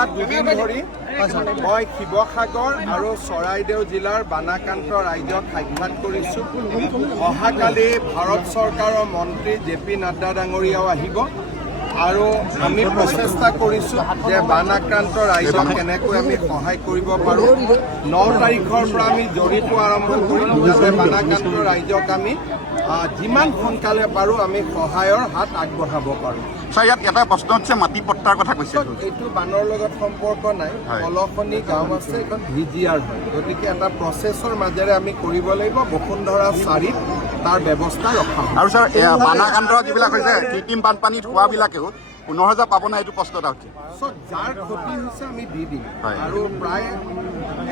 যোৱা দুদিন ধৰি মই শিৱসাগৰ আৰু চৰাইদেউ জিলাৰ বানাক্ৰান্ত ৰাইজক সাক্ষাৎ কৰিছোঁ। অহাকালি ভাৰত চৰকাৰৰ মন্ত্ৰী JP নাড্ডা ডাঙৰীয়াও আহিব আৰু আমি প্ৰচেষ্টা কৰিছোঁ যে বানাক্ৰান্ত ৰাইজক কেনেকৈ আমি সহায় কৰিব পাৰোঁ। 9 তাৰিখৰ পৰা আমি জৰীপো আৰম্ভ কৰিম যাতে বানাক্ৰান্ত ৰাইজক আমি যিমান সোনকালে পাৰোঁ আমি সহায়ৰ হাত আগবঢ়াব পাৰোঁ। ছাৰ, ইয়াত এটা প্ৰশ্ন হৈছে মাটি পট্টাৰ কথা কৈছে। এইটো বানৰ লগত সম্পৰ্ক নাই। কলখনি গাঁও আছে, এখন VGR হয়। গতিকে এটা প্ৰচেছৰ মাজেৰে আমি কৰিব লাগিব। বসুন্ধৰা 4ত তাৰ ব্যৱস্থা ৰখা আৰু ছাৰ, বানাক্ৰান্ত যিবিলাক হৈছে কৃত্ৰিম বানপানীত হোৱাবিলাকেও 15,000 পাব নাই, এইটো প্ৰশ্ন এটা উঠে। যাৰ ক্ষতি হৈছে আমি দি দিম আৰু প্ৰায়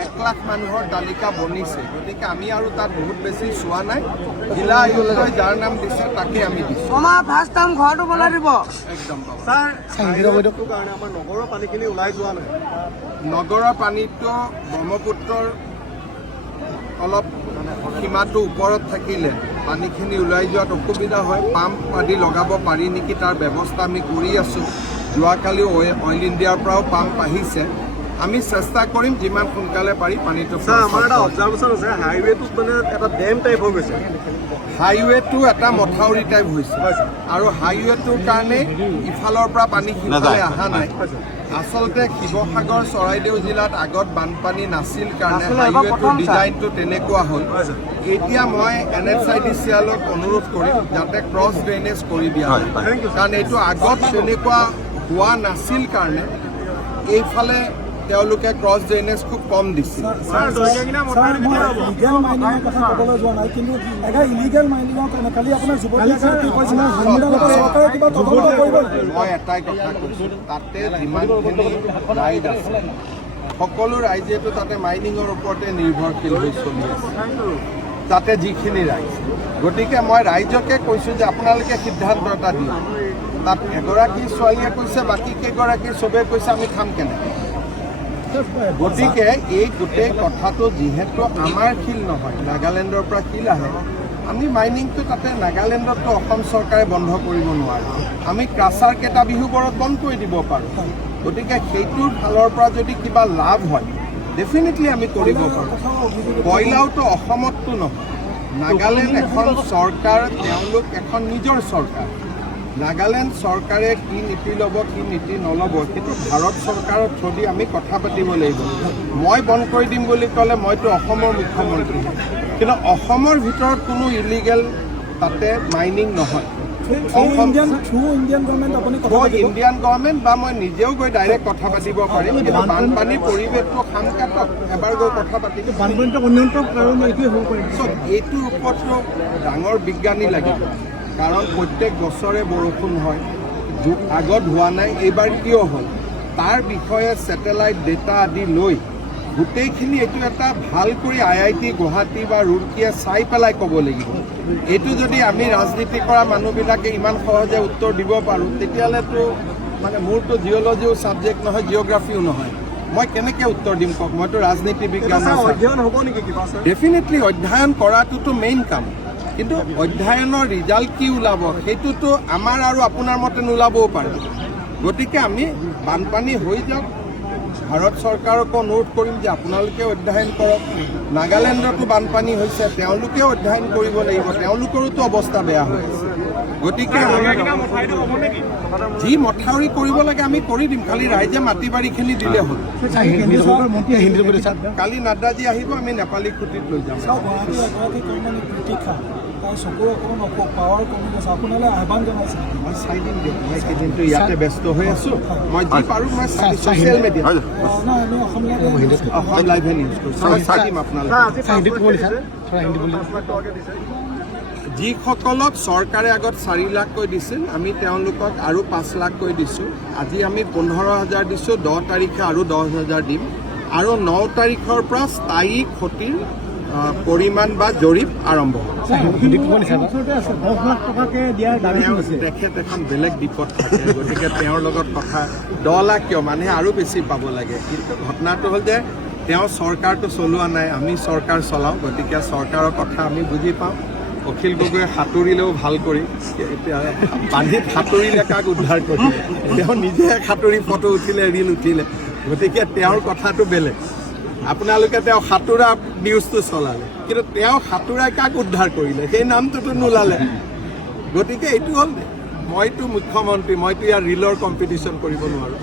1 লাখ মানুহৰ তালিকা বনিছে। গতিকে আমি আৰু তাত বহুত বেছি চোৱা নাই। জিলা আয়ুক্তই যাৰ নাম দিছে তাকে আমি দিছোঁ। ঘৰটো বনাই দিব একদম কাৰণে আমাৰ নগৰৰ পানীখিনি ওলাই যোৱা নাই। নগৰৰ পানীটো ব্ৰহ্মপুত্ৰৰ অলপ সীমাটো ওপৰত থাকিলে পানীখিনি ওলাই যোৱাত অসুবিধা হয়। পাম্প আদি লগাব পাৰি নেকি তাৰ ব্যৱস্থা আমি কৰি আছোঁ। যোৱাকালি অইল ইণ্ডিয়াৰ পৰাও পাম্প আহিছে। আমি চেষ্টা কৰিম যিমান সোনকালে পাৰি পানীটো। আমাৰ এটা অবজাৰভেশ্যন আছে, হাইৱেটোত মানে এটা ডেম টাইপ হৈ গৈছে। হাইৱেটো এটা মথাউৰি টাইপ হৈছে আৰু হাইৱেটোৰ কাৰণে ইফালৰ পৰা পানী সিফালে অহা নাই। আচলতে শিৱসাগৰ চৰাইদেউ জিলাত আগত বানপানী নাছিল কাৰণে হাইৱেটোৰ ডিজাইনটো তেনেকুৱা হ'ল। এতিয়া মই NHIDCLক অনুৰোধ কৰিম যাতে ক্ৰছ ড্ৰেইনেজ কৰি দিয়া হয়, কাৰণ এইটো আগত তেনেকুৱা হোৱা নাছিল কাৰণে এইফালে তেওঁলোকে ক্ৰছ ড্ৰেইনেজ খুব কম দিছিল। মই এটাই কথা কৈছোঁ, তাতে যিমানখিনি ৰাইজ আছে সকলো ৰাইজেতো তাতে মাইনিঙৰ ওপৰতে নিৰ্ভৰশীল হৈ চলি আছে, তাতে যিখিনি ৰাইজ। গতিকে মই ৰাইজকে কৈছোঁ যে আপোনালোকে সিদ্ধান্ত এটা দিয়ক। তাত এগৰাকী ছোৱালীয়ে কৈছে, বাকী কেইগৰাকী চবেই কৈছে আমি খাম কেনেকৈ। গতিকে এই গোটেই কথাটো যিহেতু আমাৰ শিল নহয়, নাগালেণ্ডৰ পৰা শিল আহে, আমি মাইনিংটো তাতে নাগালেণ্ডততো অসম চৰকাৰে বন্ধ কৰিব নোৱাৰে। আমি ক্ৰাছাৰ কেইটা বিহুবোৰত বন্ধ কৰি দিব পাৰোঁ। গতিকে সেইটোৰ ফালৰ পৰা যদি কিবা লাভ হয় ডেফিনেটলি আমি কৰিব পাৰোঁ। কয়লাওতো অসমততো নহয়, নাগালেণ্ড এখন চৰকাৰ, তেওঁলোক এখন নিজৰ চৰকাৰ। নাগালেণ্ড চৰকাৰে কি নীতি ল'ব কি নীতি নল'ব সেইটো ভাৰত চৰকাৰৰ থ্ৰুদি আমি কথা পাতিব লাগিব। মই বন্ধ কৰি দিম বুলি ক'লে মইতো অসমৰ মুখ্যমন্ত্ৰী, কিন্তু অসমৰ ভিতৰত কোনো ইলিগেল তাতে মাইনিং নহয়। ইণ্ডিয়ান গভৰ্ণমেণ্ট বা মই নিজেও গৈ ডাইৰেক্ট কথা পাতিব পাৰিম, কিন্তু বানপানীৰ পৰিৱেশটো সামকাতক এবাৰ গৈ কথা পাতিম। এইটোৰ ওপৰতো ডাঙৰ বিজ্ঞানী লাগিব, কাৰণ প্ৰত্যেক বছৰে বৰষুণ হয়, আগত হোৱা নাই, এইবাৰ কিয় হ'ল তাৰ বিষয়ে ছেটেলাইট ডেটা আদি লৈ গোটেইখিনি এইটো এটা ভাল কৰি IIT গুৱাহাটী বা ৰুড়কীয়ে চাই পেলাই ক'ব লাগিব। এইটো যদি আমি ৰাজনীতি কৰা মানুহবিলাকে ইমান সহজে উত্তৰ দিব পাৰোঁ, তেতিয়াহ'লেতো মানে মোৰতো জিঅ'লজিও ছাবজেক্ট নহয়, জিঅ'গ্ৰাফিও নহয়, মই কেনেকৈ উত্তৰ দিম কওক। মইতো ৰাজনীতি বিজ্ঞান ডেফিনেটলি অধ্যয়ন কৰাটোতো মেইন কাম, কিন্তু অধ্যয়নৰ ৰিজাল্ট কি ওলাব সেইটোতো আমাৰ আৰু আপোনাৰ মতে নোলাবও পাৰে। গতিকে আমি বানপানী হৈ যাওক, ভাৰত চৰকাৰকো অনুৰোধ কৰিম যে আপোনালোকে অধ্যয়ন কৰক। নাগালেণ্ডতো বানপানী হৈছে, তেওঁলোকেও অধ্যয়ন কৰিব লাগিব, তেওঁলোকৰোতো অৱস্থা বেয়া হৈ আছে। গতিকে যি মথাউৰি কৰিব লাগে আমি কৰি দিম, খালি ৰাইজে মাটি বাৰীখিনি দিলে হ'ল। কালি নাড্ডাজী আহিব, আমি নেপালী খুঁটিত লৈ যাম। চকুৰ অকণমান পাৱাৰ কমি গৈছে, আপোনালৈ আহ্বান জনাইছে। মই চাই দিম দিয়ক, মই এইকেইদিনটো ইয়াতে ব্যস্ত হৈ আছোঁ, মই যি পাৰোঁ মই ছ'চিয়েল মিডিয়া অসম লাইভে নিউজ কৰিছোঁ, মই চাই দিম আপোনালোকে। যিসকলক চৰকাৰে আগত 4 লাখকৈ দিছিল, আমি তেওঁলোকক আৰু 5 লাখকৈ দিছোঁ। আজি আমি 15,000 দিছোঁ, 10 তাৰিখে আৰু 10,000 দিম, আৰু 9 তাৰিখৰ পৰা স্থায়ী ক্ষতিৰ পৰিমাণ বা জৰীপ আৰম্ভ হ'ব। তেখেত এখন বেলেগ দ্বীপত থাকে, গতিকে তেওঁৰ লগত কথা 10 লাখ কিয়, মানুহে আৰু বেছি পাব লাগে। কিন্তু ঘটনাটো হ'ল যে তেওঁ চৰকাৰটো চলোৱা নাই, আমি চৰকাৰ চলাওঁ, গতিকে চৰকাৰৰ কথা আমি বুজি পাওঁ। অখিল গগৈয়ে সাঁতুৰিলেও ভাল কৰি, পানীত সাঁতুৰিলে কাক উদ্ধাৰ কৰিলে, তেওঁ নিজে সাঁতুৰি ফটো উঠিলে, ৰীল উঠিলে। গতিকে তেওঁৰ কথাটো বেলেগ। আপোনালোকে তেওঁ সাঁতোৰা নিউজটো চলালে, কিন্তু তেওঁ সাঁতোৰাই কাক উদ্ধাৰ কৰিলে সেই নামটোতো নোলালে। গতিকে এইটো হ'ল মইতো মুখ্যমন্ত্ৰী, মইতো ইয়াৰ ৰিলৰ কম্পিটিশ্যন কৰিব নোৱাৰোঁ।